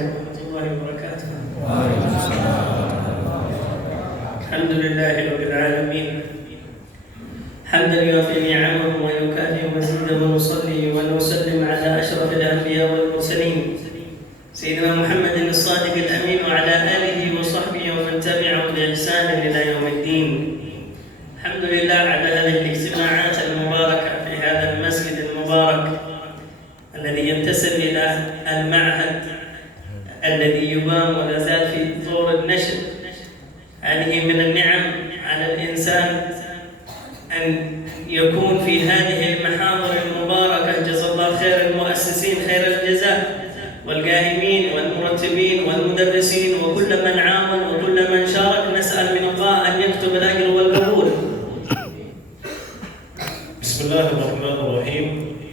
ورحمة الله وبركاته. وعليكم السلام. الحمد لله رب العالمين حمدا يوفي نعمه ويكافئ مزيده، ونصلي ونسلم على أشرف الأنبياء والمرسلين سيدنا محمد الصادق الأمين وعلى آله وصحبه ومن تبعهم بإحسان إلى يوم الدين. الحمد لله على هذه الاجتماعات المباركة في هذا المسجد المبارك الذي ينتسب إلى المعهد الذي يقام ولا زال في طور النشر. هذه من النعم على الإنسان أن يكون في هذه المحاضر المباركة. جزا الله خير المؤسسين خير الجزاء، والقائمين والمرتبين والمدرسين وكل من عاون وكل من شارك. نسأل من الله أن يكتب الأجر والقبول. بسم الله الرحمن الرحيم.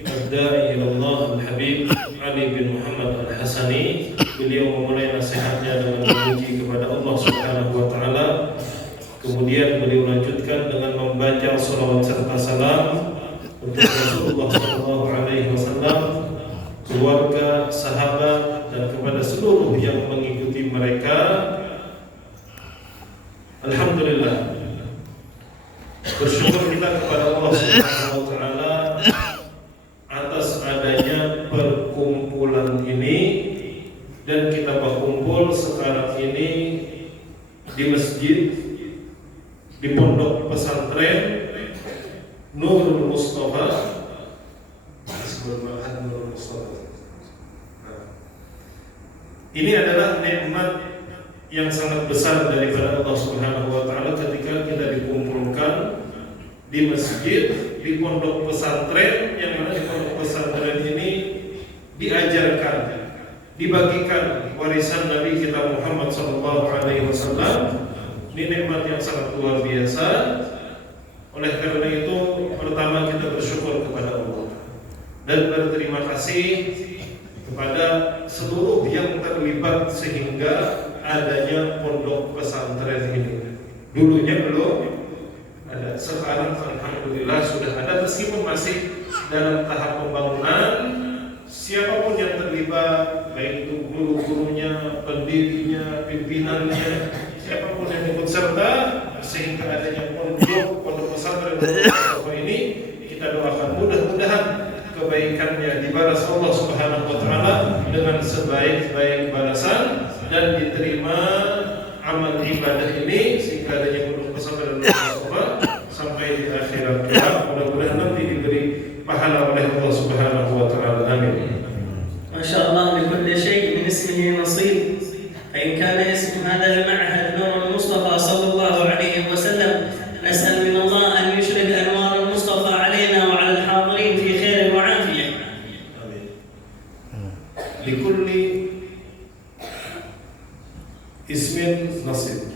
الداعي إلى الله الحبيب علي bin Muhammad Al-Hasani, beliau memulai nasihatnya dengan memuji kepada Allah Subhanahu wa taala. Kemudian beliau lanjutkan dengan membaca salawat serta salam untuk Rasulullah sallallahu alaihi wasallam, keluarga, sahabat, dan kepada seluruh yang mengikuti mereka. Alhamdulillah, bersyukur kita kepada Allah Subhanahu wa taala atas adanya perkumpulan ini, dan kita berkumpul sekarang ini di masjid, di pondok pesantren Nurul Mustafa. Ini adalah nikmat yang sangat besar daripada Allah Subhanahu wa taala ketika kita dikumpulkan di masjid, di pondok pesantren, yang mana di pondok pesantren ini diajarkan, dibagikan warisan Nabi kita Muhammad SAW. Ini nikmat yang sangat luar biasa. Oleh karena itu, pertama kita bersyukur kepada Allah dan berterima kasih kepada seluruh yang terlibat sehingga adanya pondok pesantren ini. Dulunya belum ada, sekarang alhamdulillah sudah ada, meskipun masih dalam tahap pembangunan. Siapapun yang terlibat, baik itu guru-gurunya, pendirinya, pimpinannya, siapapun yang ikut serta sehingga adanya pondok pesantren ini, kita doakan mudah-mudahan kebaikannya dibalas Allah Subhanahu wa taala dengan sebaik-baik balasan, dan diterima amal ibadah ini sehingga adanya pondok pesantren sampai di akhirat kelak. Mudah-mudahan nanti diberi pahala oleh Allah Subhanahu wa taala. Amin. ما شاء الله لكل شيء من اسمه نصيب، فإن كان اسم هذا المعهد نور المصطفى صلى الله عليه وسلم، نسأل من الله أن يشرق أنوار المصطفى علينا وعلى الحاضرين في خير وعافية. Amin. Likulli ismin nasib.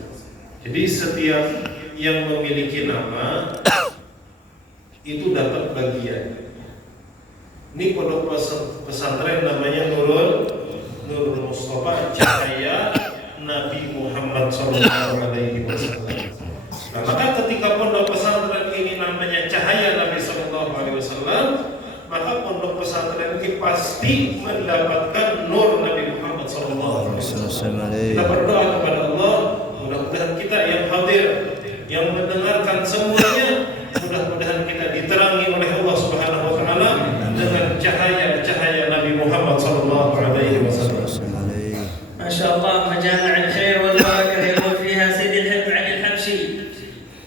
Jadi setiap yang memiliki nama itu dapat bagian. Ini pondok pesantren namanya Nurul Mustafa, cahaya Nabi Muhammad SAW. Nah, maka ketika pondok pesantren ini namanya cahaya Nabi SAW, maka pondok pesantren ini pasti mendapatkan nur Nabi Muhammad SAW. Kita berdoa kepada Allah, mudah-mudahan kita yang hadir, yang mendengarkan semuanya, mudah-mudahan kita diterangi oleh Allah Subhanahu wa taala dengan cahaya-cahaya Nabi Muhammad sallallahu alaihi wasallam. ما شاء الله مجامع الخير والبركة يقول فيها سيد الحب علي الحبشي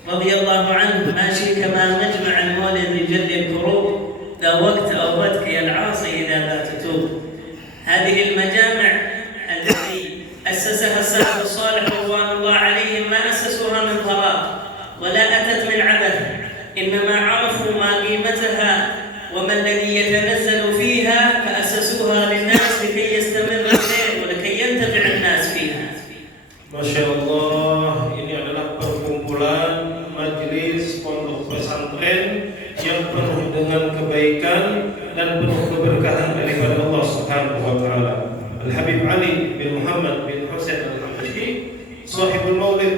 رضي الله عنه: ماشي كما مجمع المولد لجل الكروب، ذا وقت أوبتك يا العاصي إذا لا تتوب. هذه المجامع التي أسسها السلف الصالح رضوان الله عليهم ما أسسوها من فراغ ولا أتت من عبث، إنما عرفوا ما قيمتها وما الذي يتنزل فيها فأسسوها للناس لكي يستمر الخير ولكي ينتفع الناس فيها. Masya Allah, ini adalah perkumpulan majelis pondok pesantren yang penuh dengan kebaikan dan penuh keberkahan daripada Allah Subhanahu wa taala. Al-Habib Ali bin Muhammad bin Husain Al-Habibi, sahibul maulid,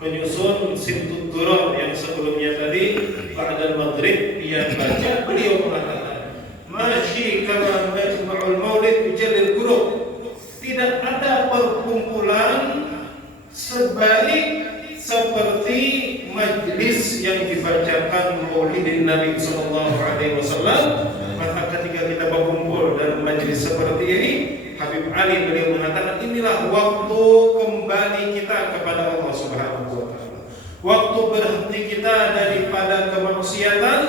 menyusun Simtud Durar yang sebelumnya tadi ba'dal maghrib dia baca, beliau mengatakan masyi kama majma'ul maulid jalil qulub, tidak dibacakan Maulidin Nabi Sallallahu Alaihi Wasallam, maka ketika kita berkumpul dalam majelis seperti ini, Habib Ali beliau mengatakan inilah waktu kembali kita kepada Allah Subhanahu Wa Taala, waktu berhenti kita daripada kemaksiatan.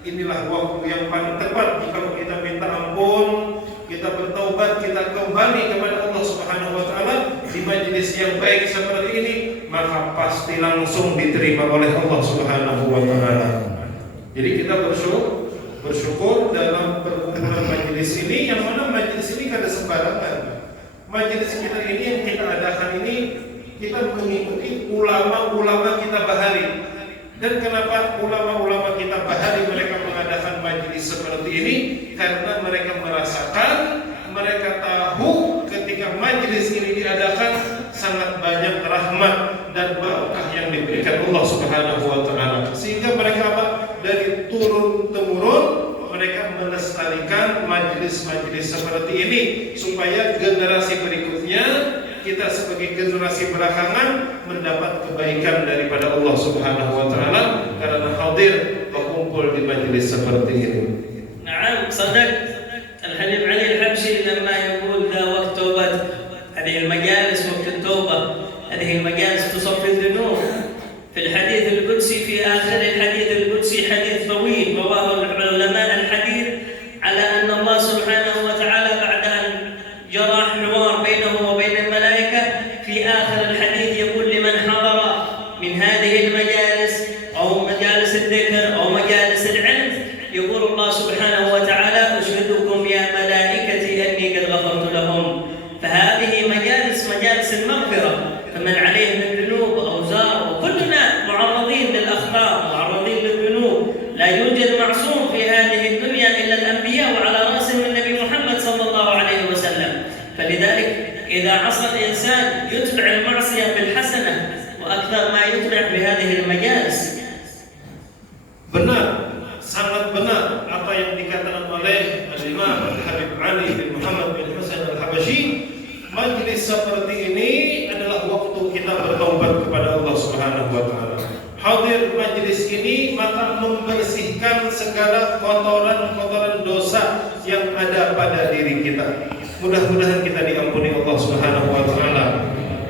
Inilah waktu yang paling tepat jika kita minta ampun, kita bertaubat, kita kembali kepada Allah Subhanahu Wa Taala di majelis yang baik seperti ini, maka pasti langsung diterima oleh Allah Subhanahu Wa Taala. Jadi kita bersyukur dalam perkumpulan majelis ini, yang mana majelis ini kada sembarangan. Majelis kita ini yang kita adakan ini, kita mengikuti ulama-ulama kita bahari. Dan kenapa ulama-ulama kita bahari mereka mengadakan majelis seperti ini? Karena mereka merasakan, mereka tahu ketika majelis ini diadakan sangat banyak rahmat dan barakah yang diberikan Allah Subhanahu Wa Taala. Sehingga mereka dari turun temurun mereka melestarikan majelis-majelis seperti ini supaya generasi berikutnya, kita sebagai generasi belakangan mendapat kebaikan daripada Allah Subhanahu Wa Taala karena hadir berkumpul di majelis seperti ini. نعم صدق الحبيب علي الحبشي لما يقول ذا وقت توبة، هذه المجالس وقت التوبة، هذه المجالس تصفي الذنوب. في الحديث القدسي في آخر الحديث القدسي حديث طويل رواه علماء الحديث على أن الله سبحانه وتعالى بعد أن جرى حوار بينه وبين الملائكة في آخر الحديث يقول لمن حضر من هذه المجالس أو مجالس الذكر أو مجالس العلم، يقول الله سبحانه وتعالى أشهدكم يا ملائكتي أني قد غفرت لهم. فهذه مجالس المغفرة، فمن عليه من ذنوب أوزار، وكلنا معرضين للأخطاء معرضين للذنوب، لا يوجد معصوم في هذه الدنيا إلا الأنبياء وعلى رأسهم النبي محمد صلى الله عليه وسلم. فلذلك إذا عصى الإنسان يتبع المعصية بالحسنة وأكثر ما يتبع بهذه المجالس. Benar, sangat benar apa yang dikatakan oleh Al-Imam Habib Ali bin Muhammad bin Hasan Al-Habashi. Majelis seperti ini adalah waktu kita bertaubat kepada Allah Subhanahu Wa Taala. Hadir majelis ini maka membersihkan segala kotoran-kotoran dosa yang ada pada diri kita. Mudah-mudahan kita diampuni Allah Subhanahu Wa Taala.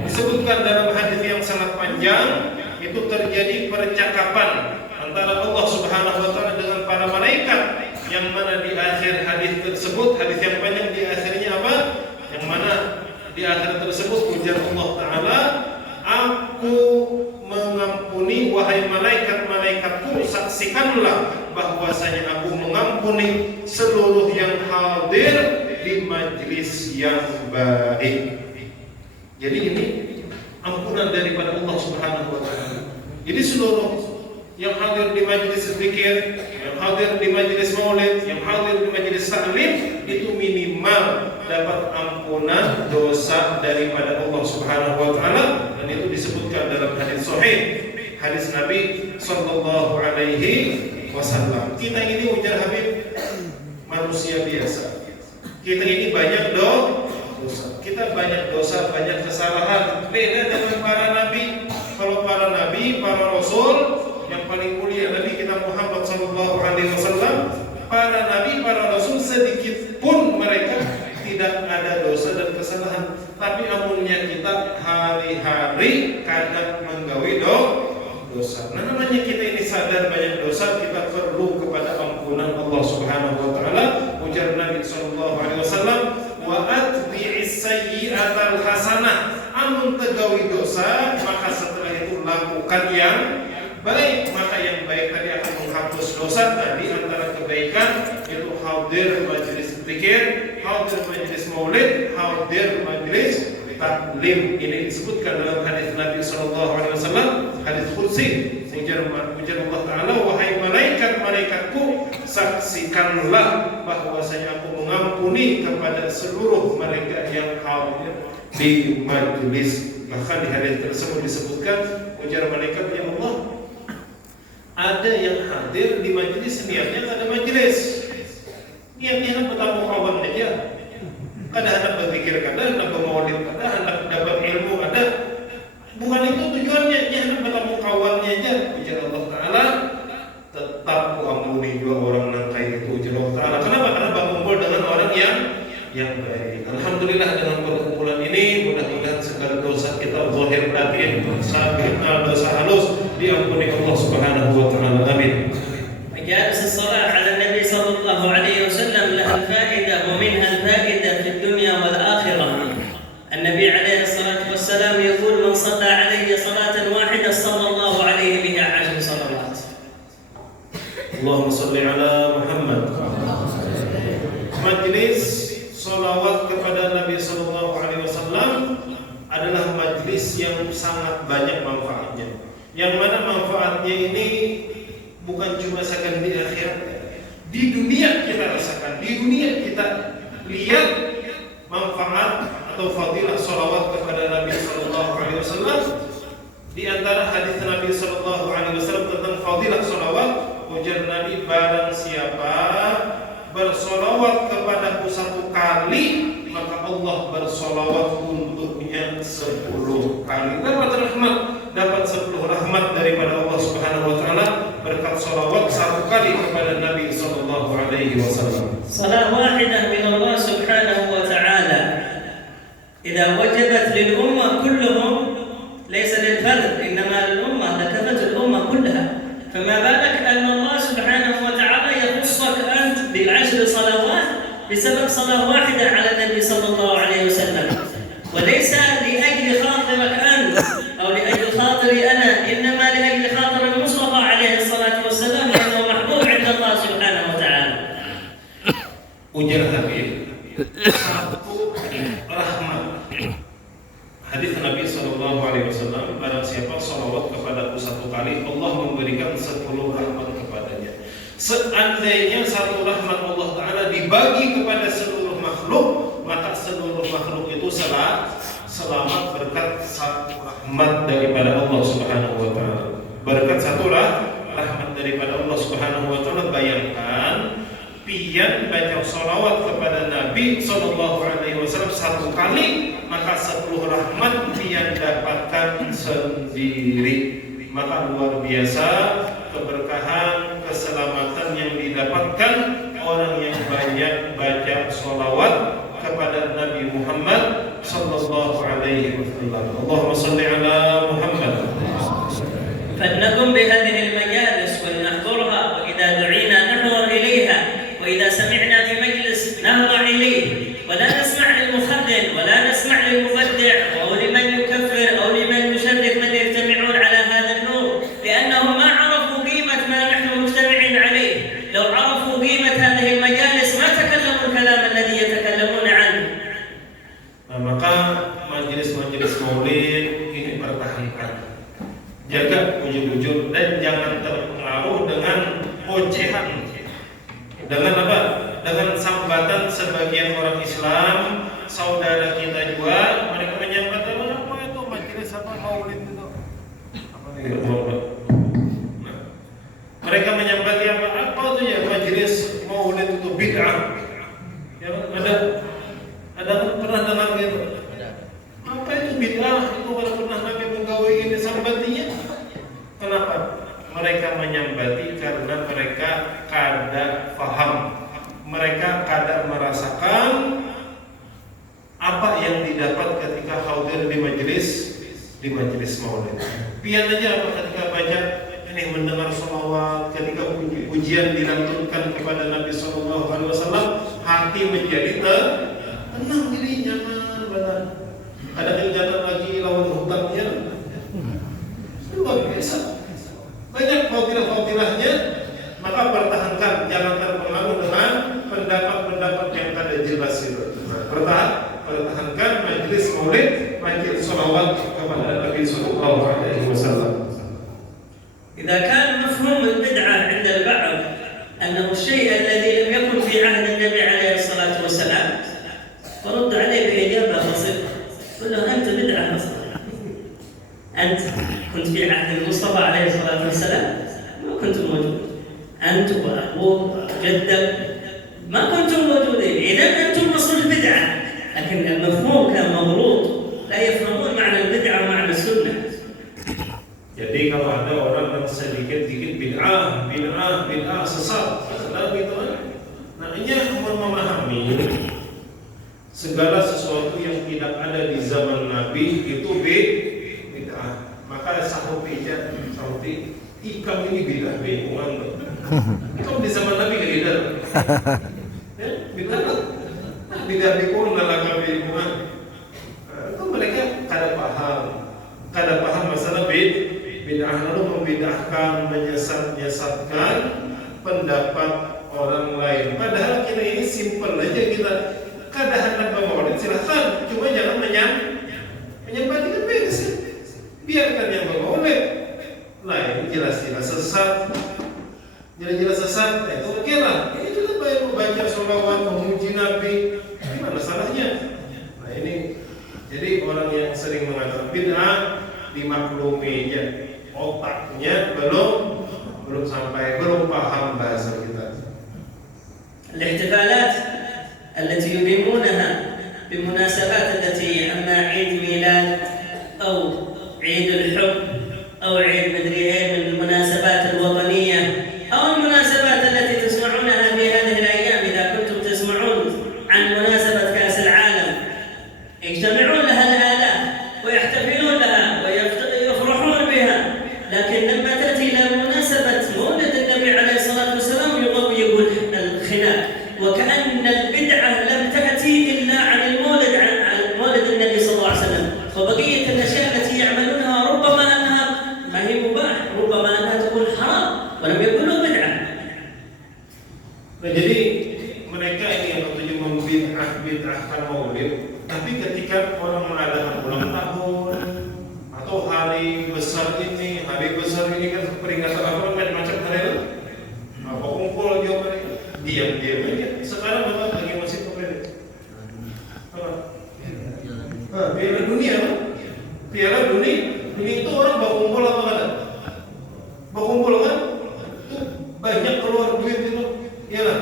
Disebutkan dalam hadis yang sangat panjang, itu terjadi percakapan antara Allah Subhanahu Wa Taala dengan para malaikat, yang mana di akhir hadis tersebut, hadis yang panjang di akhirnya apa? Yang mana di akhir tersebut ujar Allah Ta'ala, aku mengampuni wahai malaikat-malaikatku, saksikanlah bahwasanya aku mengampuni seluruh yang hadir di majlis yang baik. Jadi ini ampunan daripada Allah Subhanahu Wa Ta'ala. Jadi seluruh yang hadir di majelis zikir, yang hadir di majelis maulid, yang hadir di majelis taklim, itu minimal dapat ampunan dosa daripada Allah Subhanahu Wa Taala, dan itu disebutkan dalam hadis sahih, hadis Nabi Sallallahu Alaihi Wasallam. Kita ini ujar Habib manusia biasa. Kita ini banyak dosa. Kita banyak dosa, banyak kesalahan. Beda dengan para nabi. Kalau para nabi, para rasul, yang paling mulia Nabi kita Muhammad Sallallahu Alaihi Wasallam, para nabi, para rasul sedikit pun mereka tidak ada dosa dan kesalahan. Tapi amunnya kita hari-hari kadang menggawi dosa. Nah, namanya kita ini sadar banyak dosa, kita perlu kepada ampunan Allah Subhanahu Wa Taala. Ujar Nabi Sallallahu Alaihi Wasallam, wa atbi'is sayyi'atal hasanah. Amun tegawi dosa, maka setelah itu lakukan yang baik. Maka yang baik tadi akan menghapus dosa. Tadi antara kebaikan itu hadir majelis zikir, hadir majelis maulid, hadir majelis taklim. Ini disebutkan dalam hadis Nabi Sallallahu Alaihi Wasallam, hadis qudsi. Ujar Allah Taala, wahai malaikat-malaikatku, saksikanlah bahwasanya aku mengampuni kepada seluruh mereka yang hadir di majelis. Bahkan di hadis tersebut disebutkan, ujar malaikat, ya Allah, ada yang hadir di majelis niatnya ada majelis, niatnya bertamu kawan aja, kada hendak berzikir, kada hendak bermaulid, kada hendak dapat ilmu, ada bukan itu tujuannya, dia hendak bertamu kawannya aja. Ujar Allah Taala, dosa halus diampuni Allah Subhanahu wa taala. Amin. مجالس الصلاة على النبي صلى الله عليه وسلم لها الفائدة ومنها الفائدة في الدنيا والآخرة. النبي عليه الصلاة والسلام يقول من صلى علي صلاة واحدة صلى الله عليه بها 10 صلوات. Allahumma salli ala Muhammad. Majlis salawat kepada Nabi sallallahu alaihi wasallam adalah majlis yang sangat banyak manfaatnya. Yang mana manfaatnya ini bukan cuma sekadar di akhirat, di dunia kita rasakan, di dunia kita lihat manfaat atau fadilah salawat kepada Nabi sallallahu alaihi wasallam. Di antara hadis Nabi sallallahu alaihi wasallam tentang fadilah salawat, ujar Nabi, barang siapa bersolawat kepadaku 1 kali, maka Allah bersolawat untuknya 10 kali. Dapat 10 rahmat daripada Allah Subhanahu wa taala berkat solawat 1 kali kepada Nabi sallallahu alaihi wasallam. صلاة واحدة من الله سبحانه وتعالى إذا وجبت للأمة كلهم ليس للفرد إنما للأمة لكفت الأمة كلها، فما بالك أن الله سبحانه وتعالى يخصك أنت ب10 صلوات بسبب صلاة واحدة على النبي صلى الله عليه وسلم، وليس لأجل خاطرك أنت أو لأجل خاطري أنا، إنما لأجل خاطر المصطفى عليه الصلاة والسلام لأنه محبوب عند الله سبحانه وتعالى. Ujar Habib, 1 rahmat. Hadis Nabi sallallahu alaihi wasallam, barang siapa salawat kepadaku 1 kali, Allah memberikan 10 rahmat kepadanya. Seandainya 1 rahmat Allah taala dibagi kepada seluruh makhluk, maka seluruh makhluk itu selamat berkat 1 rahmat daripada Allah Subhanahu wa taala. Berkat 1 rahmat daripada Allah Subhanahu wa taala. Bayangkan pian baca salawat kepada Nabi sallallahu alaihi wasallam 1 kali, maka 10 rahmat pian dapatkan sendiri. Maka luar biasa keberkahan, keselamatan yang didapatkan orang yang banyak baca salawat kepada Nabi Muhammad sallallahu alaihi wasallam. Allahumma salli ala Muhammad. فلنقم بهذه المجالس ولنحضرها، وإذا دعينا نحضر إليها، وإذا سمعنا في مجلس نهضع إليه، ولا نسمع للمخذل ولا نسمع للمبدع أو لمن يكفر أو لمن يشرك من يجتمعون على هذا النور، لأنهم ما عرفوا قيمة ما نحن مجتمعين عليه. لو عرفوا قيمة هذه المجالس ما تكلموا الكلام الذي يتكلمون عنه. Maka majelis-majelis maulid ini pertahankan, jaga bujur-bujur dan jangan terpengaruh dengan ocehan, dengan apa? Dengan sambatan sebagian orang Islam, saudara kita juga, mereka menyambat apa itu majelis apa maulid itu? Apa nih? Nah, mereka menyambati apa tuh ya majelis maulid itu bid'ah. Ya, ada pernah dengar gitu? Apa itu bid'ah? Itu kalau pernah Nabi menggawe ini sambatinya. Kenapa? Mereka menyambati karena mereka kada faham, mereka kada merasakan apa yang didapat ketika hadir di majelis maulid. Pian aja apa ketika baca ini, mendengar salawat, ketika pujian dilantunkan kepada Nabi sallallahu alaihi wasallam, hati menjadi tenang, jadi nyaman badan. Ada kegiatan lagi lawan hutannya, luar biasa. Banyak fadilah-fadilahnya, maka pertahankan, jangan terpengaruh dengan pendapat-pendapat yang kada jelas itu. Pertahankan majelis maulid, majelis salawat kepada Nabi sallallahu alaihi wasallam. إذا كان مفهوم البدعة عند البعض أنه الشيء الذي لم يكن في عهد النبي عليه الصلاة والسلام، فرد عليه بإجابة بسيطة، قل له أنت بدعة أصلا. أنت كنت في عهد المصطفى عليه الصلاة والسلام؟ ما كنت موجود، أنت وأبوك وجدك ما كنتم موجودين، إذا أنتم أصل البدعة. لكن المفهوم كان مغلوط، لا يفهمون معنى البدعة ومعنى السنة. Jadi kalau ada orang yang sedikit-sedikit bid'ah sesat, gitu kan? Nah, ini memahami segala sesuatu yang tidak ada di zaman Nabi itu bid'ah. Maka sahuti ikam ini bidah bingungan tuh. Ikam di zaman Nabi gak bidah. Ya, bidah bingungan dalam bingungan. Itu mereka kada paham masalah bid'ah, lalu membid'ahkan, menyesatkan pendapat orang lain. Padahal kita ini simpel aja, kita kada hendak bermaulid silahkan, cuma jangan menyempatkan beres ya. Biarkan yang bermaulid lain jelas-jelas sesat, nah itu oke lah. Ini juga baik membaca sholawat, memuji Nabi, gimana salahnya? Nah ini jadi orang yang sering mengatakan bid'ah dimaklumi aja, otaknya belum sampai, belum paham bahasa kita. الاحتفالات التي يقيمونها بمناسبات التي أما عيد ميلاد أو عيد الحب أو عيد مدري إيه من المناسبات الوطنية أو المناسبات التي تسمعونها في هذه الأيام. إذا كنتم تسمعون عن مناسبة كأس العالم يجتمعون لها الآلاف ويحتفلون لها ويفرحون بها، لكن لما تأتي إلى مناسبة مولد النبي عليه الصلاة والسلام يقول الخلاف، وكأن البدعة لم تأتي إلا عن مولد النبي صلى الله عليه وسلم، فبقية الأشياء التي يعملونها ربما أنها ما هي مباح، ربما أنها تكون حرام ولم يكونوا بدعة. Nah jadi mereka ini yang bertujuan membid'ahkan maulid, tapi ketika orang mengadakan ulang tahun atau hari besar ini kan peringatan apa macam-macam hari itu, apa kumpul juga mereka diam-diam aja. Sekarang apa lagi masih pemerintah? Apa? Piala dunia, kan? Piala dunia itu orang berkumpul apa kan? Berkumpul kan? Itu banyak keluar duit itu, ya lah.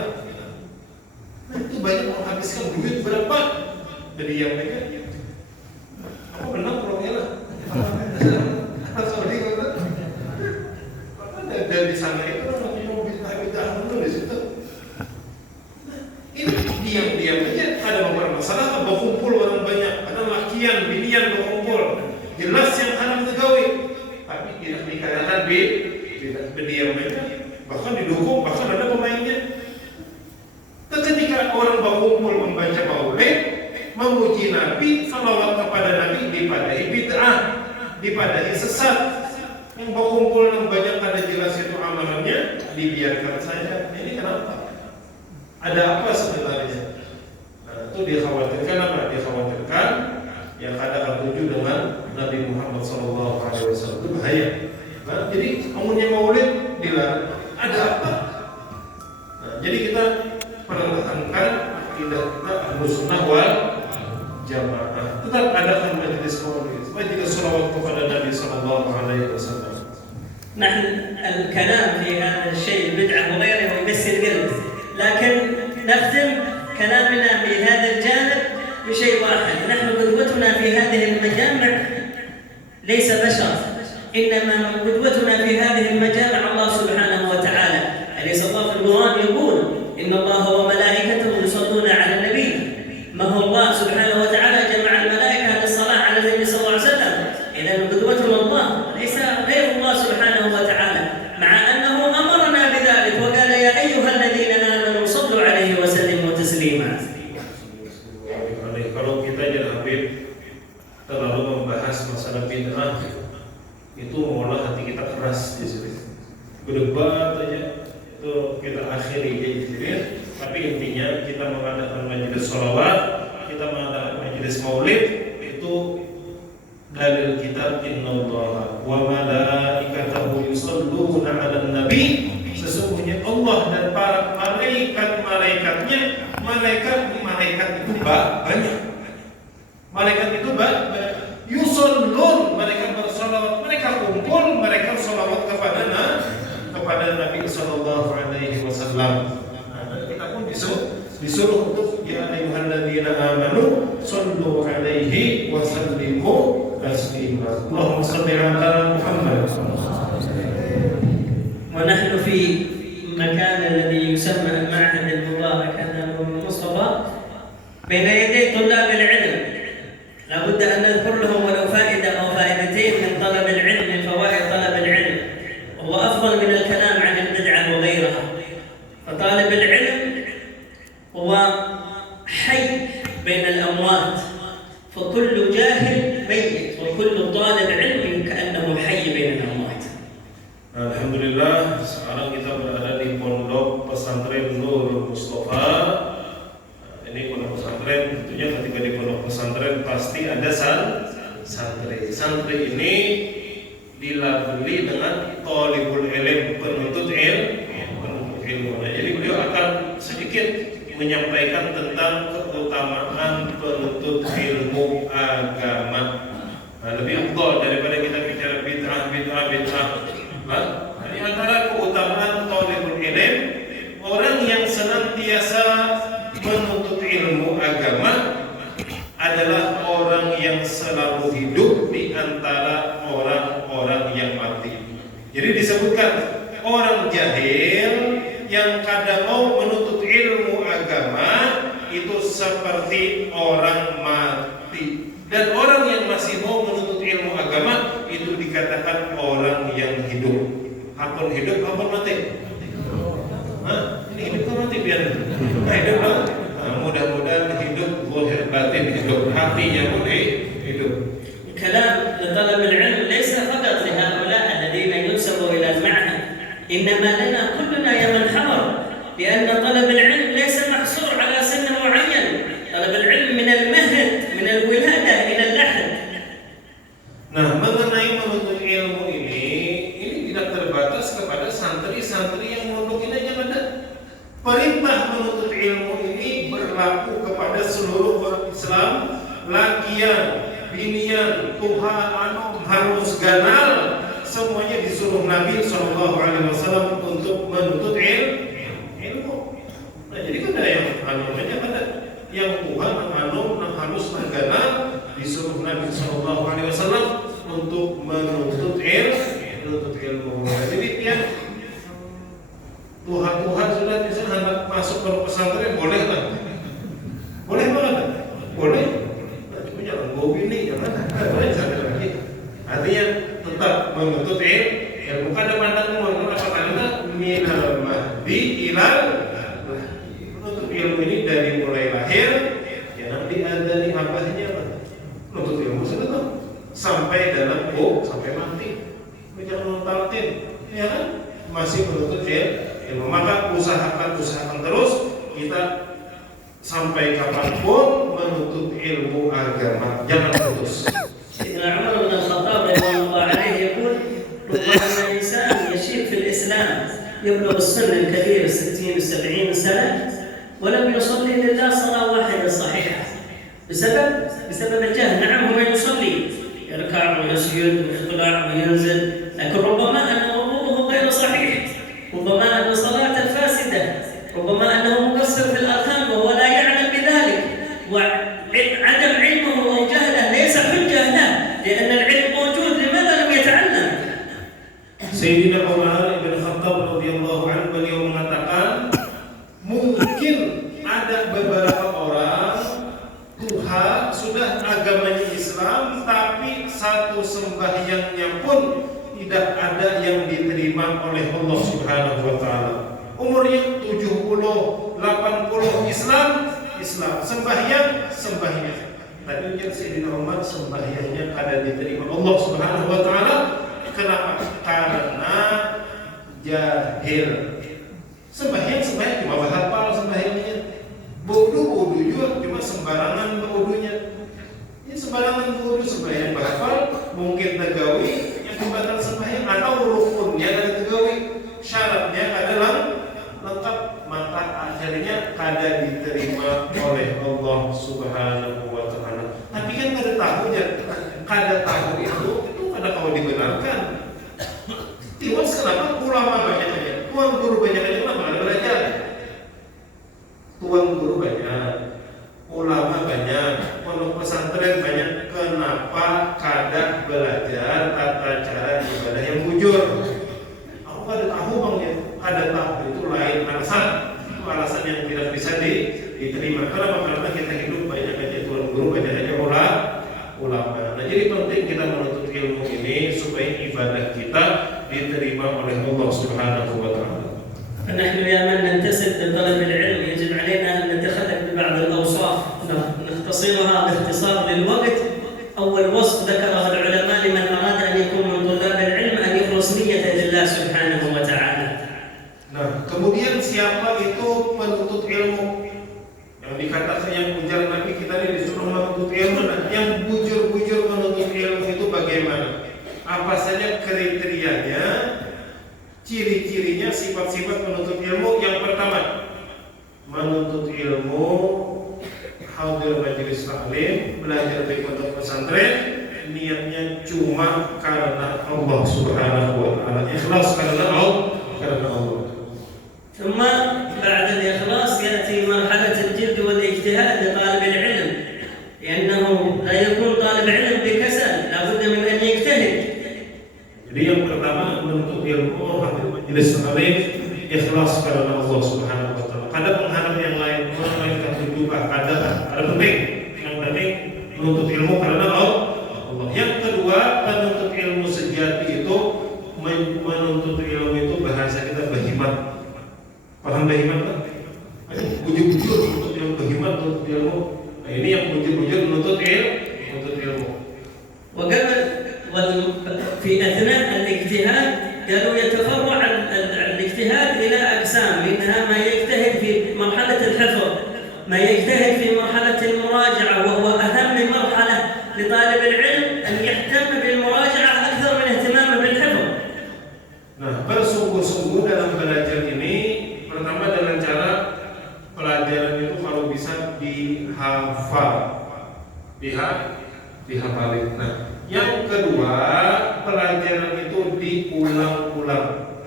Nah, itu banyak menghabiskan duit berapa? Jadi yang mereka, apa benar promnya lah? Sorry kata, dan di sana itu orang mau bid'ah dulu di situ. Ini diam-diam aja, ada beberapa masalah, berkumpul orang banyak, ada lakian, binian berkumpul, jelas yang haram tegawi, tapi tidak dikatakan tidak berdiam aja, bahkan didukung, bahkan ada pemainnya. Ketika orang berkumpul membaca maulid, memuji Nabi, salawat kepada Nabi, dipadahi bid'ah, dipadahi sesat. Yang berkumpul yang banyak ada jelas itu amalannya, dibiarkan saja. Ini kenapa? Ada apa sebenarnya? Nah, itu dikhawatirkan apa? Dikhawatirkan yang ada tertuju dengan Nabi Muhammad SAW, itu bahaya. Nah, jadi umumnya maulid dilarang. Ada apa? Nah, jadi kita pertahankan akidah kita Ahlus Sunnah wal Jamaah. Tetap adakan majelis maulid, majelis sholawat kepada Nabi SAW. نحن الكلام في هذا الشيء بدعة وغيره ويمس القلب، لكن نختم كلامنا في هذا الجانب بشيء واحد: نحن قدوتنا في هذه المجامع ليس بشر، إنما قدوتنا في هذه المجامع الله سبحانه وتعالى. أليس الله في القرآن يقول إن الله وملائكته يصلون على النبي؟ ما هو الله سبحانه وتعالى جمع الملائكة للصلاة على النبي صلى الله عليه وسلم. إذا قدوتنا الله ليس غير الله سبحانه وتعالى، مع أنه أمرنا بذلك وقال يا أيها الذين آمنوا صلوا عليه وسلموا تسليما. Kalau kita jadi Habib terlalu membahas masalah bid'ah, itu mengolah hati kita keras di sini. Berdebat aja, itu kita akhiri di sini. Tapi intinya kita mengadakan majelis sholawat, kita mengadakan majelis maulid, itu dalil kitab innallaha wa malaikatahu yusholluna 'alan nabi. Sesungguhnya Allah dan para malaikat-malaikatnya, malaikat itu banyak. Malaikat itu banyak. Yushollun, mereka bersolawat, mereka kumpul, mereka solawat kepada Nabi sallallahu alaihi wasallam. Kita pun disuruh untuk ya ayyuhalladzina amanu sallu alaihi wa sallimu taslima. Allahumma shalli ala Muhammad. ونحن في مكان الذي يسمى المعهد المبارك هذا المصطفى بين يدي طلاب العلم، لابد أن نذكر لهم ولو فائدة أو فائدتين من طلب العلم كل جاهل ميت وكل طالب علم كأنه حي بين الأموات. Alhamdulillah, sekarang kita berada di Pondok Pesantren Nur Mustafa. Ini pondok pesantren, tentunya ketika di pondok pesantren pasti ada santri. Santri ini dilabeli dengan thalibul ilm, penuntut ilmu. Nah, jadi beliau akan sedikit menyampaikan tentang keutamaan penuntut ilmu agama. Nah, lebih afdal daripada kita bicara bid'ah. Nah, di antara keutamaan thalibul ilm, orang yang senantiasa menuntut ilmu agama adalah orang yang selalu hidup di antara orang-orang yang mati. Jadi disebutkan orang jahil yang kadang mau menuntut ilmu agama itu seperti orang mati. Dan orang yang masih mau menuntut ilmu agama itu dikatakan orang yang hidup. Apun hidup, apun mati. Ini hidup kan mati biar. Nah, hidup dong. Mudah-mudahan hidup zahir batin hidup, hatinya boleh hidup. كلام لطلب العلم ليس فقط لهؤلاء الذين ينسبوا إلى المعهد، إنما لنا كلنا يا من حضر، لأن طلب العلم ليس محصور على سن معين، طلب العلم من المهد، من الولادة إلى اللحد. Nah, mengenai menuntut ilmu ini tidak terbatas kepada santri-santri yang mondok ini aja ada. Perintah menuntut ilmu ini berlaku kepada seluruh orang Islam, lakian, binian, Tuhan, harus ganal, semuanya disuruh Nabi SAW untuk menuntut ilmu. Nah, jadi kan ada yang ada yang Tuhan harus ganal, disuruh Nabi SAW untuk menuntut ilmu. Nah, jadi tiap Tuhan sudah bisa hendak masuk ke pesantren boleh lah, boleh banget, boleh. Cuma jangan bawa bini, jangan boleh sampai lagi. Artinya tetap menuntut ilmu. Kada pandang umur, apa karena minal mahdi ilal. Menuntut ilmu ini dari mulai lahir, ya nanti ada nih abahnya, menuntut ilmu sudah sampai dalam sampai mati. Jangan talqin, ya kan? Masih menuntut ilmu. Maka usahakan terus kita sampai kapanpun menuntut ilmu agama, jangan putus. سيدنا عمر بن الخطاب رضي الله عليه يقول: ربما الإنسان يشيب في الإسلام يبلغ السن الكبير 60 و70 سنة ولم يصلي لله صلاة واحدة صحيحة بسبب الجهل. نعم هو يصلي، يركع ويسجد ويطلع وينزل، لكن ربما أن وضوءه غير صحيح، ربما أن صلاته فاسدة، ربما أنه مقصر في الأركان وهو لا يعلم بذلك، وعدم علمه أو جهله ليس حجة له، لأن العلم موجود، لماذا لم يتعلم؟ Sayyidina Umar bin Khattab radhiyallahu anhu beliau mengatakan, mungkin ada beberapa orang Tuhan sudah agamanya Islam, tapi satu sembahyangnya pun tidak ada yang diterima oleh Allah Subhanahu wa taala. Umurnya 70, 80 Islam, sembahyang. Tadi ujian Sayyidina Umar sembahyangnya kada diterima Allah Subhanahu wa taala. Kenapa? Karena jahil. Sembahyang cuma hafal sembahyangnya. Wudu juga cuma sembarangan wudunya. Ini sembarangan wudu, sembahyang hafal, mungkin tegawi yang pembatal sembahyang atau rukunnya ada tegawi, syaratnya adalah lengkap, maka akhirnya kada diterima oleh Allah Subhanahu wa taala. Tapi kan kada tahu itu ada kalau dibenarkan. Tiwas kenapa ulama banyak aja, tuan guru banyak aja, kenapa ada belajar? Tuan guru banyak, ulama banyak, pondok pesantren banyak, kenapa kada belajar tata cara ibadah yang bujur? Aku kada tahu bang ya, kada tahu itu lain alasan yang tidak bisa diterima. Kenapa? Karena kita hidup banyak aja tuan guru, banyak aja ulama. Nah, jadi penting kita menuntut ilmu ini supaya ibadah kita diterima oleh Allah Subhanahu wa taala. فنحن يا من ننتسب لطلب العلم يجب علينا أن نتخلق ببعض الأوصاف نختصرها باختصار للوقت، أول وصف ذكره العلماء لمن أراد أن يكون من طلاب العلم أن يخلص نية لله سبحانه وتعالى. Nah, kemudian siapa itu penuntut ilmu? Yang dikatakan yang ujar Nabi kita ini disuruh menuntut ilmu. Nah, yang bujur-bujur menuntut ilmu itu bagaimana? Apa saja kriterianya, ciri-cirinya, sifat-sifat penuntut ilmu? Yang pertama, menuntut ilmu hadir majelis taklim, belajar di pondok pesantren, niatnya cuma karena Allah Subhanahu wa taala, ikhlas karena Allah. ثم بعد الإخلاص يأتي مرحلة الجد والاجتهاد لطالب العلم، لأنه لا يكون طالب علم بكسل، لا بد من أن يجتهد. Jadi yang pertama menuntut ilmu hadir majelis taklim, ikhlas karena Allah Subhanahu wa taala. Ada pengharap yang lain, melainkan juga ada penting. Yang penting menuntut ilmu karena Allah. Yang kedua, penuntut ilmu sejati itu menuntut ilmu itu bahasa kita berhimmat. Paham berhimmat kan? Bujur-bujur menuntut ilmu, berhimmat menuntut ilmu. Nah, ini yang bujur-bujur menuntut ilmu. في أثناء الاجتهاد قالوا يتفرع الاجتهاد إلى أقسام، منها ما يجتهد في مرحلة الحفظ، ما يجتهد في مرحلة المراجعة، وهو أهم مرحلة لطالب العلم أن يهتم بالمراجعة أكثر من اهتمامه بالحفظ. Nah, bersungguh-sungguh dalam belajar ini, pertama dengan cara pelajaran itu kalau bisa dihafal, dihafalin. Nah, yang kedua, pelajaran itu diulang-ulang.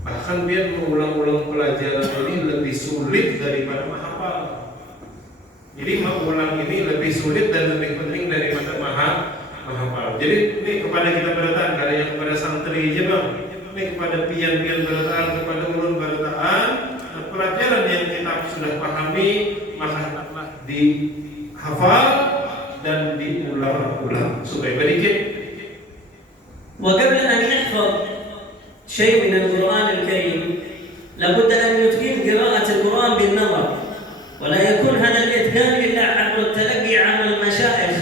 Bahkan biar mengulang-ulang pelajaran ini lebih sulit daripada menghafal. Jadi mengulang ini lebih sulit dan lebih penting daripada menghafal. Jadi ini kepada kita berataan, kada yang kepada santri aja bang. Ini kepada pian-pian berataan, kepada ulun berataan. Nah, pelajaran yang kita sudah pahami maka dihafal dan diulang-ulang supaya berikut. وقبل أن يحفظ شيء من القرآن الكريم لابد أن يتقن قراءة القرآن بالنظر، ولا يكون هذا الإتقان إلا عبر التلقي عن المشايخ،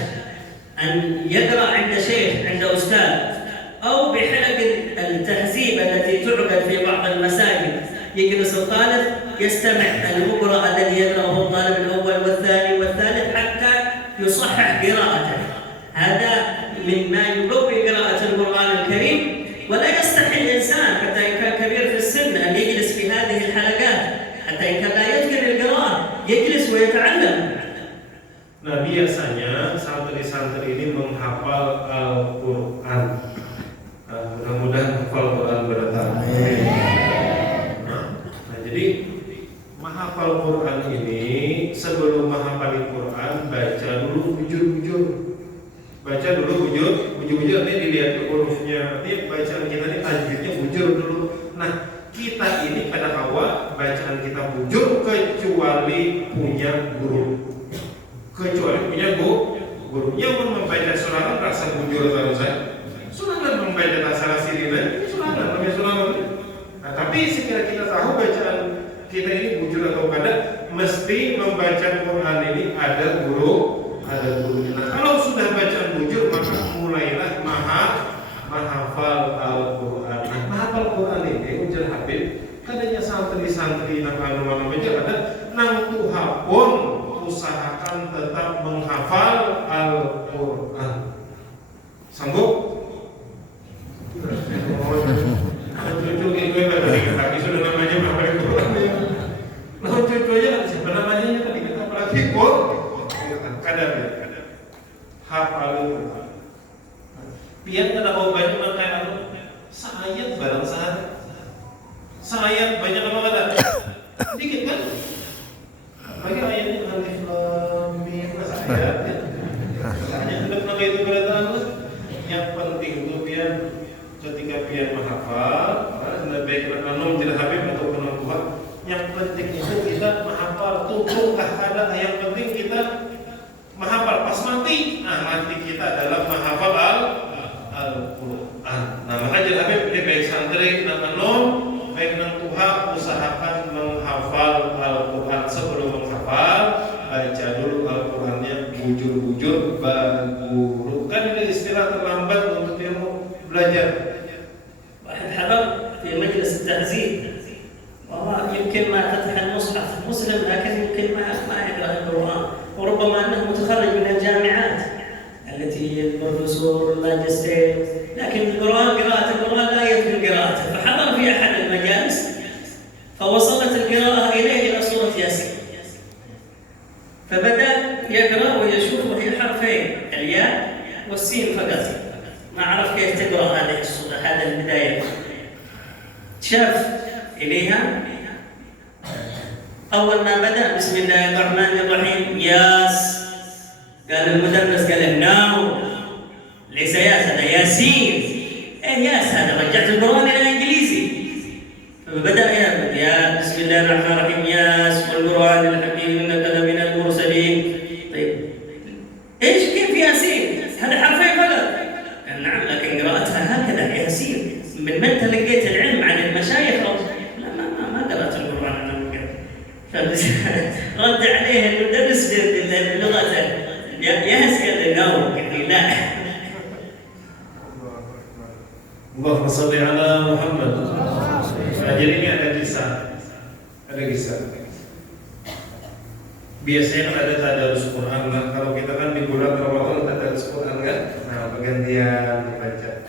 أن يقرأ عند شيخ عند أستاذ، أو بحلق التهذيب التي تعقد في بعض المساجد، يجلس الطالب يستمع المقرأ الذي يقرأه الطالب الأول والثاني والثالث حتى يصحح قراءته. هذا مما يقوي قراءة القرآن الكريم، ولا يستحي الإنسان حتى إن كان كبير في السن أن يجلس في هذه الحلقات، حتى إن كان لا يتقن القراءة يجلس ويتعلم. Nah, biasanya santri-santri ini menghafal Al-Quran. Nah, mudah-mudahan hafal Quran beratang. Nah, jadi menghafal Quran ini sebelum menghafal Quran baca dulu bujur-bujur. Baca dulu bujur-bujur nanti dilihat hurufnya. Nanti bacaan kita ini tajwidnya bujur dulu. Nah, kita ini pada awal bacaan kita bujur kecuali punya guru. Guru yang membaca surat rasa bujur terus saya. Surat membaca tasara sirina, surat namanya surat. Nah, tapi sekiranya kita tahu bacaan kita ini bujur atau kada, mesti membaca Quran ini ada guru. Nah, kalau sudah bacaan bujur maka mulailah menghafal Al-Quran. Nah, menghafal Quran ini ujar Habib, kadanya santri-santri nang anu baca ada nang tuhapun usahakan tetap menghafal Al-Quran. Sanggup? Cucu itu tadi sudah namanya berapa Quran ya? Nah, cucunya siapa namanya tadi kita apalagi kadar hafal Al-Quran. Pian kada mau banyak makan seayat barang sehari. Seayat banyak apa kada? Dikit kan? Bagi ayatnya alif lam mim ayat ya. Hanya hendak pakai itu berataan. Yang penting itu pian ketika pian menghafal, baik anom tidak habib atau kenal Tuhan. Yang penting itu kita menghafal tutup ada. Yang penting kita menghafal pas mati. Nah, mati kita adalah menghafal Al-Quran. Nah, makanya habib baik santri dan anom baik nang Tuhan usahakan menghafal Al-Quran. Sebelum menghafal baca dulu Al-Qurannya bujur-bujur bagus. البي البروفيسور الماجستير، لكن القرآن قراءة القرآن لا يتقن قراءته، فحضر في أحد المجالس فوصلت القراءة إليه إلى سورة ياسين، فبدأ يقرأ ويشوف وهي حرفين الياء والسين فقط، ما عرف كيف تقرأ هذه السورة، هذا البداية. شاف إليها أول ما بدأ بسم الله الرحمن الرحيم ياس، قال المدرس قال نو ليس ياس هذا ياسين، إيه ياس هذا، رجعت القرآن إلى الإنجليزي، فبدأ يا بسم الله الرحمن الرحيم ياس والقرآن الحكيم إنك لمن المرسلين. طيب إيش كيف ياسين؟ هذا حرفين فقط. قال نعم لكن قراءتها هكذا ياسين. من متى لقيت العلم عن المشايخ؟ لا ما قرأت القرآن أنا رد عليه المدرس بلغته ياس قال نو يعني لا. Allahumma salli ala Muhammad. Nah, jadi ini ada kisah. Biasanya kan ada tadarus Quran. Nah, kalau kita kan di bulan Ramadan tadarus Quran kan. Nah, pergantian dibaca.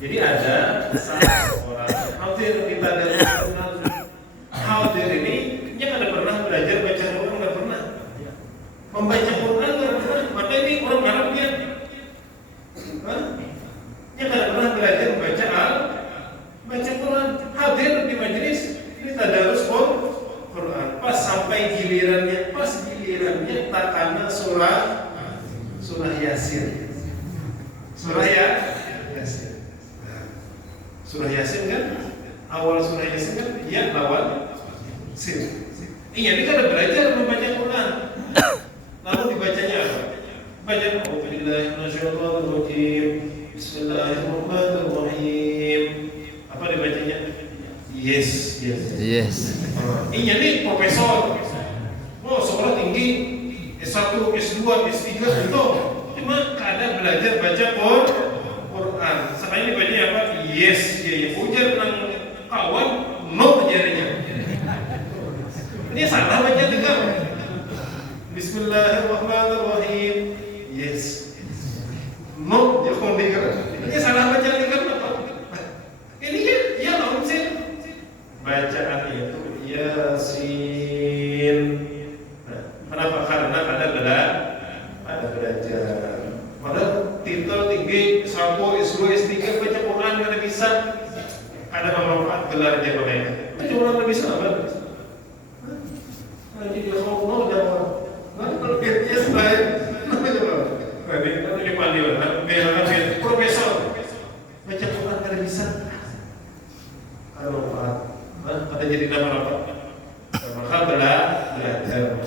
Jadi ada salah orang khawatir di tadarus Quran. Khawatir ini dia kan pernah belajar baca Quran, nggak pernah membaca Quran, nggak pernah. Maka ini orang Arab dia. Dia tidak pernah belajar baca Quran, hadir di majelis ini tadarus Quran. Pas sampai gilirannya takana surah Yasin. Surah Yasin. Surah Yasin kan awal surah Yasin kan ya lawan sin. Iya, ini kan belajar membaca Quran. Lalu dibacanya apa? Baca A'udzubillahi minasyaitonir rajim. Bismillahirrahmanirrahim. Apa dibacanya? Yes. Ini nih profesor. Oh, sekolah tinggi S1, S2, S3 itu. Cuma kadang belajar baca Quran. Sekarang ini bacanya apa? Yes. Ya. Ujar nang kawan, no jarinya. Ini salah baca dengar. Bismillahirrahmanirrahim. Yes. No, dia kau dengar. Ini salah baca dengar apa? Ini ya lawan sin. Bacaan itu Yasin. Nah, kenapa? Karena ada belajar. Padahal titel tinggi S1, S2, S3 baca Quran nggak bisa. Ada manfaat gelarnya makanya. Baca Quran nggak bisa apa? Jadi dia mau jawab. Nanti kalau dia selain, nama jawab. Nanti dipanggil, profesor. Baca Quran nggak bisa. Ada manfaat. Ada jadi nama-nama. Maka belajar.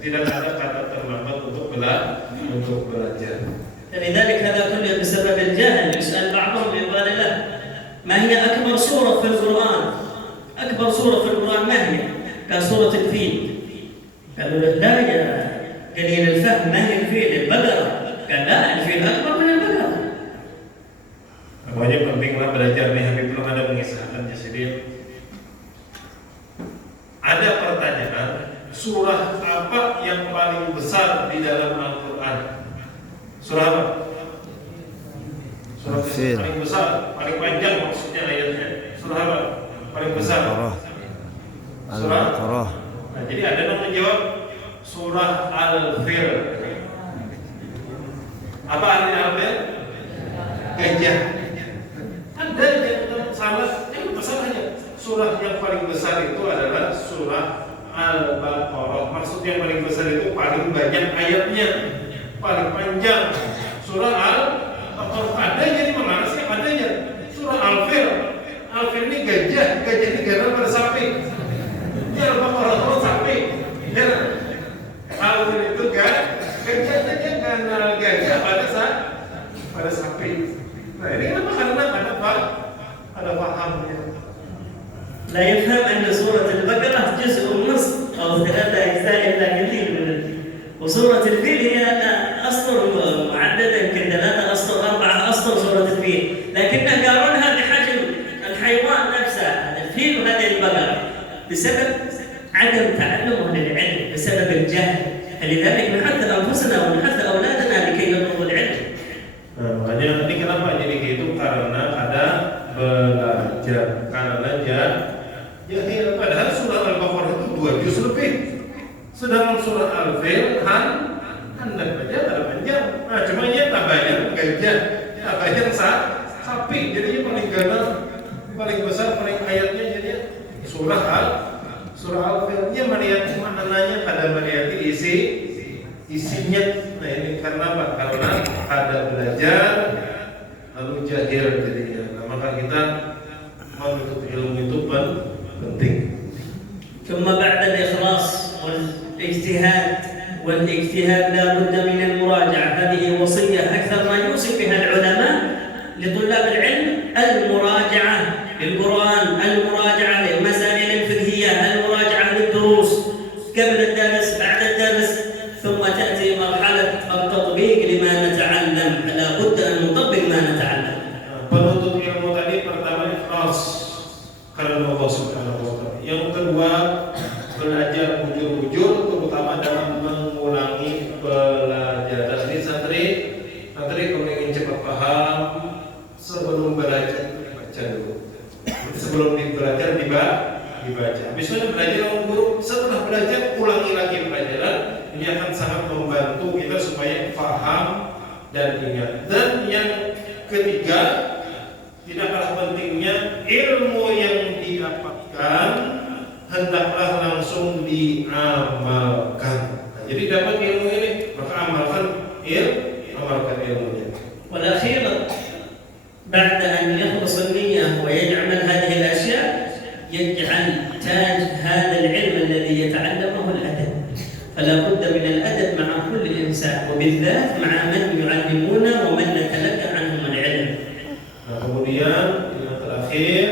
Tidak ada kata terlambat untuk belajar. فلذلك هذا كله بسبب الجهل. يسأل بعضهم يقال له ما هي أكبر سورة في القرآن؟ أكبر سورة في القرآن ما هي؟ كسورة الفيل. قالوا له لا يا قليل الفهم ما هي الفيل؟ البقرة. قال لا الفيل أكبر من البقرة. Pokoknya pentinglah belajar nih, Habib belum ada mengisahkan jadi ada pertanyaan, surah apa yang paling besar di dalam Al-Quran? Surah apa? Surah paling besar, paling panjang maksudnya ayatnya. Surah apa? Paling besar? Surah Al-Baqarah. Nah, jadi ada yang menjawab surah Al-Fil. Apa artinya Al-Fil? Gajah. Ada yang salah, yang masalahnya surah yang paling besar itu adalah surah Al-Baqarah. Maksud yang paling besar itu paling banyak ayatnya, paling panjang. Surah Al-Baqarah adanya di mana sih? Adanya surah Al-Fil. Al-Fil ini gajah ini gara pada sapi. Ya Al-Baqarah itu sapi. Ya Al-Fil itu gajahnya karena gajah pada sapi. Nah ini kenapa? Karena ada pahamnya. لا يفهم أن سورة البقرة جزء ونصف أو 3 أجزاء إلا قليل من وسورة الفيل هي أسطر معددة يمكن 3 أسطر 4 أسطر سورة الفيل، لكنه قارنها بحجم الحيوان نفسه هذا الفيل وهذه البقرة بسبب عدم تعلمه للعلم، بسبب الجهل. فلذلك نحث أنفسنا ونحث أولادنا لكي يطلبوا العلم. Nah, makanya ini kenapa jadi gitu, karena ada belajar, karena jahil. Padahal surah Al-Baqarah itu 2 juz lebih, sedangkan surah Al-Fil Anda baca ada panjang. Nah, cuma ya tabayang gajah, tabayang sapi, jadinya paling ganas, paling besar, paling ayatnya jadi surah Al-Fil. Dia melihat maknanya, pada melihat isinya. Nah, ini karena apa? Karena ada belajar lalu jahil jadinya. Nah, maka kita menuntut ilmu itu penting. ثم بعد الإخلاص والاجتهاد لا بد من المراجعة. هذه وصية أكثر ما يوصي بها العلماء لطلاب العلم: المراجعة للقرآن، المراجعة للمسائل الفقهية، المراجعة للدروس قبل الدرس بعد الدرس، ثم تأتي مرحلة التطبيق لما نتعلم. لا بد أن نطبق ما نتعلم. Penuntut ilmu tadi pertama ikhlas karena Allah Subhanahu wa Ta'ala. Yang kedua, belajar bujur-bujur, terutama dalam mengulangi pelajaran. Ini santri kalau ingin cepat paham, sebelum belajar baca dulu. Sebelum belajar dibaca. Habis itu belajar sama guru, setelah belajar ulangi lagi pelajaran. Ini akan sangat membantu kita supaya paham dan ingat. Dan yang ketiga, tidak kalah pentingnya, ilmu yang didapatkan hendaklah langsung diamalkan. Nah, jadi dapat ilmu ini, maka amalkan ilmunya. والأخيرا بعد أن يخلص النية ويعمل هذه الأشياء، يجعل تاج هذا العلم الذي يتعلمه الأدب. فلا بد من الأدب مع كل إنسان، وبالذات مع من يعلمون ومن نتلقى عنهم العلم. Nah, kemudian yang terakhir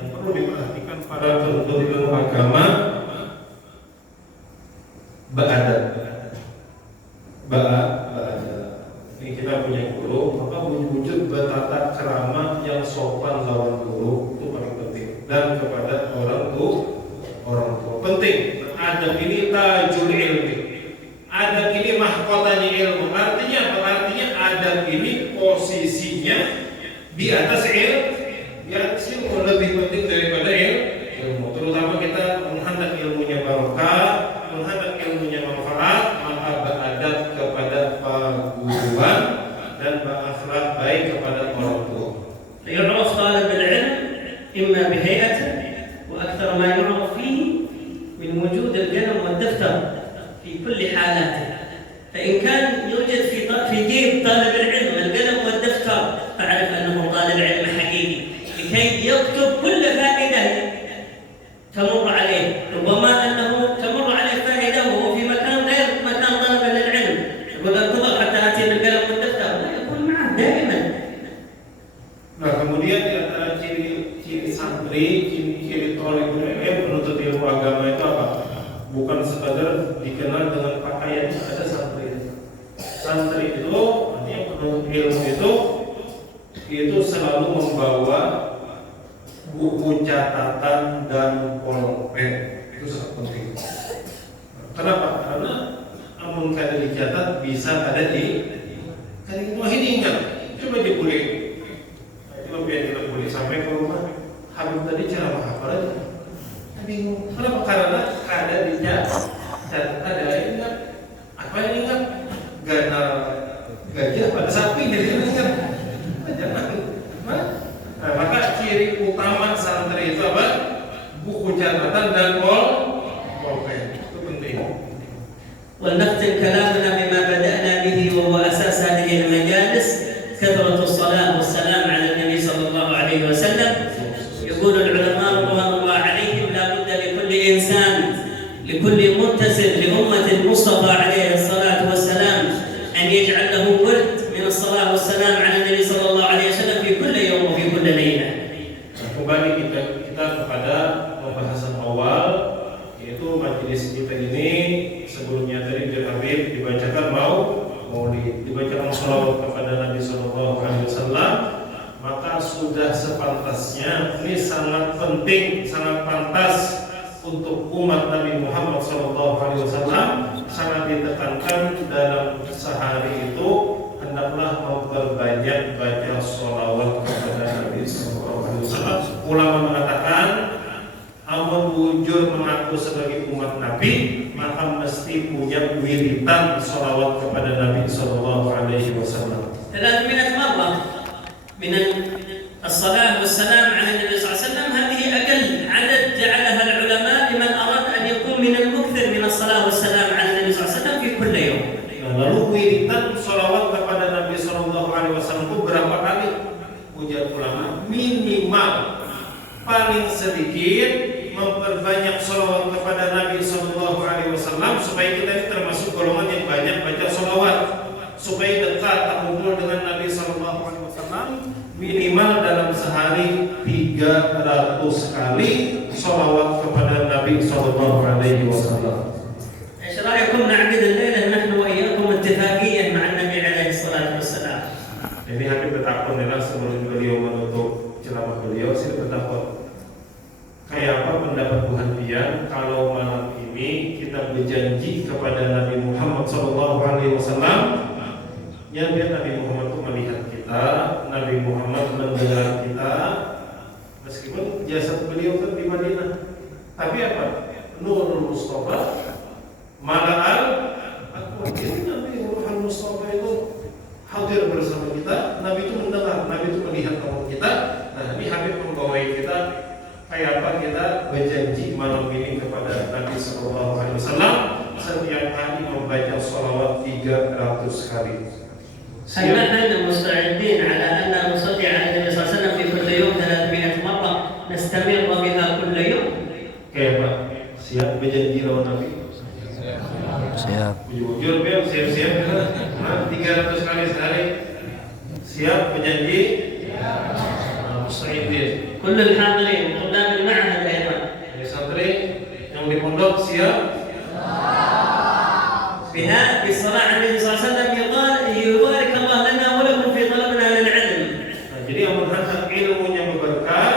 yang perlu diperhatikan para penuntut ilmu agama, beradab. Ini kita punya guru, maka wujud bertata krama yang sopan lawan guru itu paling penting. Dan kepada orang tua penting. Adab ini tajul ilmi. Adab ini mahkotanya ilmu. Artinya apa? Artinya adab ini posisinya di atas ilmu, lebih penting daripada ilmu. Terutama kita menghendak ilmunya barokah, menghendak ilmunya manfaat, maka beradab kepada paguruan dan berakhlak baik kepada orang tua. يعرف طالب العلم إما بهيئته، وأكثر ما يعرف فيه من وجود القلم والدفتر في كل حالاته. فإن كان يوجد في جيب طالب العلم القلم والدفتر، فاعرف أنه طالب علم حقيقي، لكي يكتب كل فائدة تمر عليه. ربما أنه تمر عليه فائدة وهو في مكان غير مكان طلبة للعلم، يقول انتظر حتى آتي بالقلم والدفتر، لا، يكون معه دائما. Nah, kemudian di antara ciri santri, ciri thalibul ilm, penuntut ilmu agama itu apa? Bukan sekadar dikenal dengan pakaian. Ada santri itu, artinya penuntut ilmu itu selalu membawa buku catatan dan pulpen. Itu sangat penting. Kenapa? Karena namun kada dicatat bisa ada kan itu masih diingat. Coba dipulih. Itu biar kita pulih sampai ke rumah. Habib tadi ceramah apa aja? Bingung. Kenapa? Karena kada dicatat, ada ingat. Apa yang ingat? Ganal gajah pada sapi jadi ingat. Jangan. Nah, maka ciri utama santri itu apa? Buku catatan dan pulpen. Itu penting. ولنختم كلامنا بما بدأنا به وهو أساس هذه المجالس: كثرة الصلاة والسلام على النبي صلى الله عليه وسلم. يقول العلماء رضوان الله عليهم: لا بد لكل إنسان، لكل متصل لأمة المصطفى عليه الصلاة والسلام أن يجعل له ورد من الصلاة والسلام على النبي صلى الله عليه وسلم في كل يوم وفي كل ليلة. Kembali kita kepada pembahasan awal, yaitu majelis kita ini sebelumnya tadi dari Habib dibacakan maulid, dibacakan sholawat kepada Nabi Sallallahu Alaihi Wasallam, maka sudah sepantasnya, ini sangat penting, sangat pantas untuk umat Nabi Muhammad Sallallahu Alaihi Wasallam, sangat ditekankan dalam sehari itu hendaklah memperbanyak baca sholawat kepada Nabi Sallallahu Alaihi Wasallam. Ulama mengatakan, amun wujud mengaku sebagai umat Nabi, maka mesti punya wiridan sholawat kepada Nabi Sallallahu Alaihi Wasallam. 300 مرة من الصلاة والسلام على النبي صلى الله عليه وسلم. هذه أقل عدد جعلها العلماء لمن أراد أن يكون من المكثر من الصلاة والسلام على النبي صلى الله عليه وسلم في كل يوم. Lalu wiridan sholawat kepada Nabi Sallallahu Alaihi Wasallam itu berapa kali? Ujar ulama, minimal paling sedikit memperbanyak sholawat kepada Nabi Sallallahu Alaihi Wasallam supaya kita ini termasuk golongan yang banyak baca sholawat, supaya dekat terkumpul dengan Nabi Sallallahu Alaihi Wasallam. Minimal dalam sehari 300 kali sholawat kepada Nabi Sallallahu Alaihi Wasallam. ايش رايكم نعقد الليله نحن واياكم اتفاقيه مع النبي عليه الصلاه والسلام؟ Ini Habib bertakwa nih sebelum beliau menutup ceramah beliau, saya bertakwa. Kayak apa pendapat Bu Handian kalau malam ini kita berjanji kepada Nabi Muhammad Sallallahu Alaihi Wasallam, yang dia Nabi Muhammad itu melihat kita, Nabi Muhammad mendengar kita, meskipun jasad beliau kan di Madinah, tapi apa? Nurul Mustafa Mala'al Al-Qur'an. Nabi Muhammad Mustafa itu hadir bersama kita, Nabi itu mendengar, Nabi itu melihat kamu kita. Nah, ini Habib membawai kita kayak apa kita berjanji malam ini kepada Nabi Sallallahu Alaihi Wasallam setiap hari membaca sholawat 300 kali. هل نحن مستعدين على أن نصلي على النبي صلى الله عليه وسلم في كل يوم 300 مرة نستمر بها كل يوم؟ Kayak apa? Siap berjanji lawan Nabi? Siap. Jujur Bel, siap-siap. 300 kali sehari. Siap berjanji? Musta'idin. كل الحاضرين طلاب المعهد أيضا. Jadi santri yang di pondok siap? بها بالصلاة على النبي صلى الله عليه وسلم يبارك الله لنا ولكم في طلبنا للعلم. Jadi yang berhak ilmunya berberkah,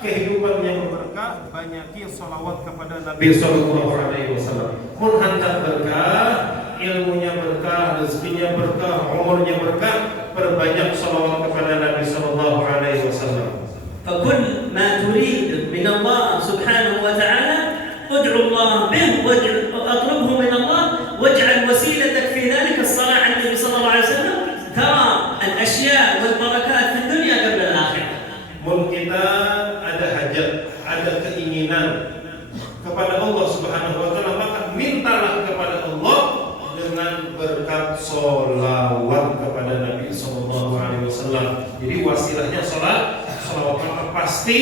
kehidupannya berberkah, banyaki sholawat kepada Nabi Sallallahu Alaihi Wasallam. Mun hantar berkah, ilmunya berkah, rezekinya berkah, umurnya berkah, perbanyak sholawat kepada Nabi Sallallahu Alaihi Wasallam. فكل ما تريد من الله سبحانه وتعالى ادعو الله به واطلبه من الله واجعل وسيلتك في ذلك الصلاة على النبي صلى الله عليه وسلم. ترى الأشياء والبركات في الدنيا قبل الآخرة. Mun kita ada hajat, ada keinginan kepada Allah Subhanahu wa taala, maka mintalah kepada Allah dengan berkat sholawat kepada Nabi Sallallahu Alaihi Wasallam. Jadi wasilahnya sholawat maka pasti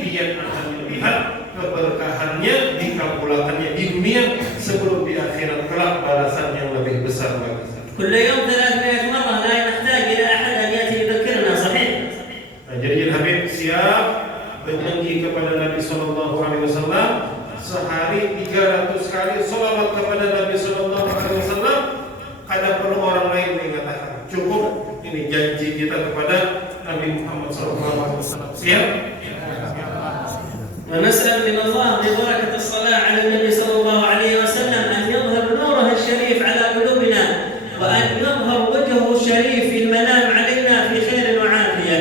dia akan melihat keberkahannya, dikabulakannya di dunia sebelum di akhirat kelak balasan yang lebih besar lagi. كل يوم 300 مرة لا نحتاج إلى أحد أن يأتي يذكرنا. صحيح؟ Jadi Habib siap berjanji kepada Nabi Sallallahu Alaihi Wasallam sehari 300 kali sholawat kepada Nabi Sallallahu Alaihi Wasallam. Kada perlu orang lain mengatakan, cukup ini janji kita kepada Nabi Muhammad Sallallahu Alaihi Wasallam. Siap? ونسأل من الله ببركة الصلاة على النبي صلى الله عليه وسلم أن يظهر نوره الشريف على قلوبنا وأن يظهر وجهه الشريف في المنام علينا في خير وعافية.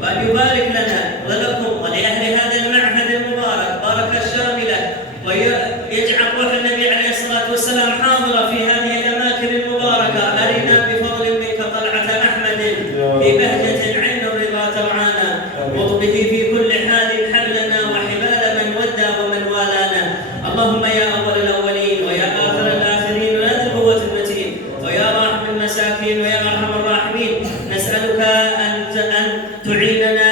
وأن يبارك لنا ولكم ولأهل هذا المعهد المبارك بركة شاملة، ويجعل روح النبي عليه الصلاة والسلام حاضرة في هذه الأماكن المباركة. أرنا بفضل منك طلعة أحمد ببهجة عين الرضا ترعانا، وضبه في كل حال حبلنا وحبال من ودى ومن والانا. اللهم يا أول الأولين ويا آخر الآخرين ويا ذا القوة المتين ويا راحم المساكين ويا أرحم الراحمين، نسألك أن تعيننا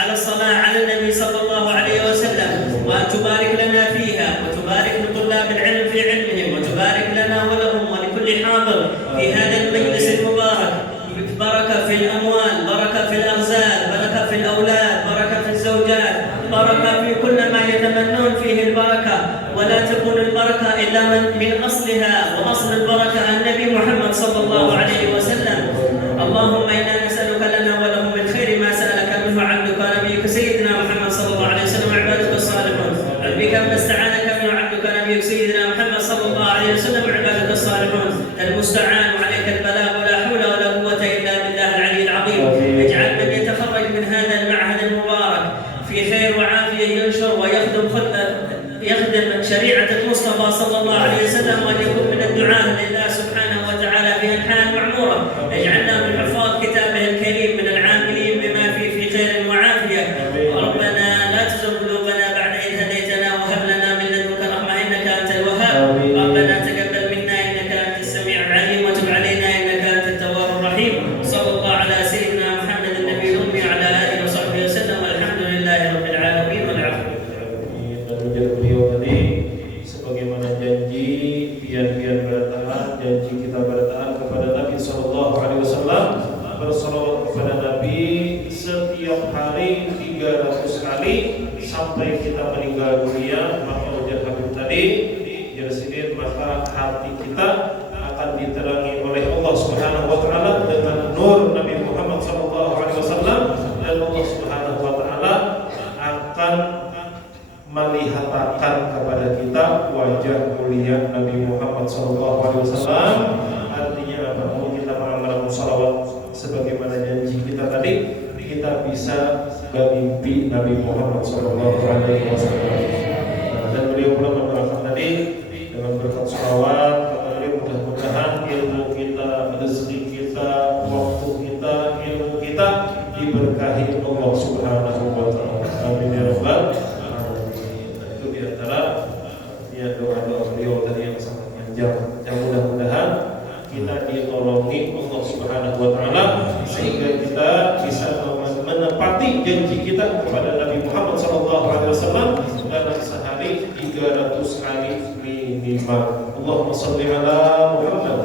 على الصلاة على النبي صلى الله عليه وسلم، وأن تبارك لنا فيها وتبارك لطلاب العلم في علمهم، وتبارك لنا ولهم ولكل حاضر في هذا المجلس المبارك. بركة في الأموال، بركة في الأرزاق، بركة في الأولاد، بركة في الزوجات، بركة في كل ما يتمنون فيه البركة، ولا تكون البركة إلا من أصلها، وأصل البركة النبي محمد صلى الله عليه وسلم. اللهم إنا نسألك لنا ولهم من خير ما سألك منه عبدك ونبيك سيدنا محمد صلى الله عليه وسلم وعبادك الصالحون. بك استعانك منه عبدك ونبيك سيدنا محمد صلى الله عليه وسلم وعبادك الصالحون. المستعان وعليك البلاغ ولا حول ولا شريعة المصطفى صلى الله عليه وسلم، وأن يكون من الدعاء لله سبحانه وتعالى في أنحاء المعمورة. اجعلنا من حفاظ كتابه الكريم، من العاملين بما فيه في خير وعافية. ربنا لا تزغ قلوبنا بعد إذ هديتنا وهب لنا من لدنك رحمة إنك أنت الوهاب. ربنا تقبل منا إنك أنت السميع العليم، وتب علينا إنك أنت التواب الرحيم. صلى الله على سيدنا محمد النبي الأمي وعلى آله وصحبه وسلم، والحمد لله رب العالمين والعفو. Dan beliau tadi sebagaimana janji pian-pian bertahan, janji kita bertahan kepada Nabi Sallallahu Alaihi Wasallam, bersalawat kepada Nabi setiap hari 300 kali sampai kita meninggal dunia. Maka ujar Habib tadi, ya Sidin, maka hati kita akan diterangi oleh Allah Subhanahu Wa Taala dengan nur Nabi Muhammad Sallallahu Alaihi Wasallam, dan Allah Subhanahu Wa Taala akan melihatkan kepada kita wajah mulia Nabi Muhammad SAW. Artinya apa? Kalau kita mengamalkan salawat sebagaimana janji kita tadi, kita bisa bermimpi Nabi Muhammad SAW. Dan beliau pula mendoakan tadi dengan berkat salawat, mudah-mudahan ilmu kita, rezeki kita, waktu kita, ilmu kita diberkahi Allah Subhanahu Wa Taala. Amin ya rabbal. Doa-doa beliau tadi yang sangat panjang, yang mudah-mudahan kita ditolongi Allah Subhanahu Wa Taala sehingga kita bisa menepati janji kita kepada Nabi Muhammad SAW dalam sehari 300 kali minimal. Allahumma shalli ala Muhammad.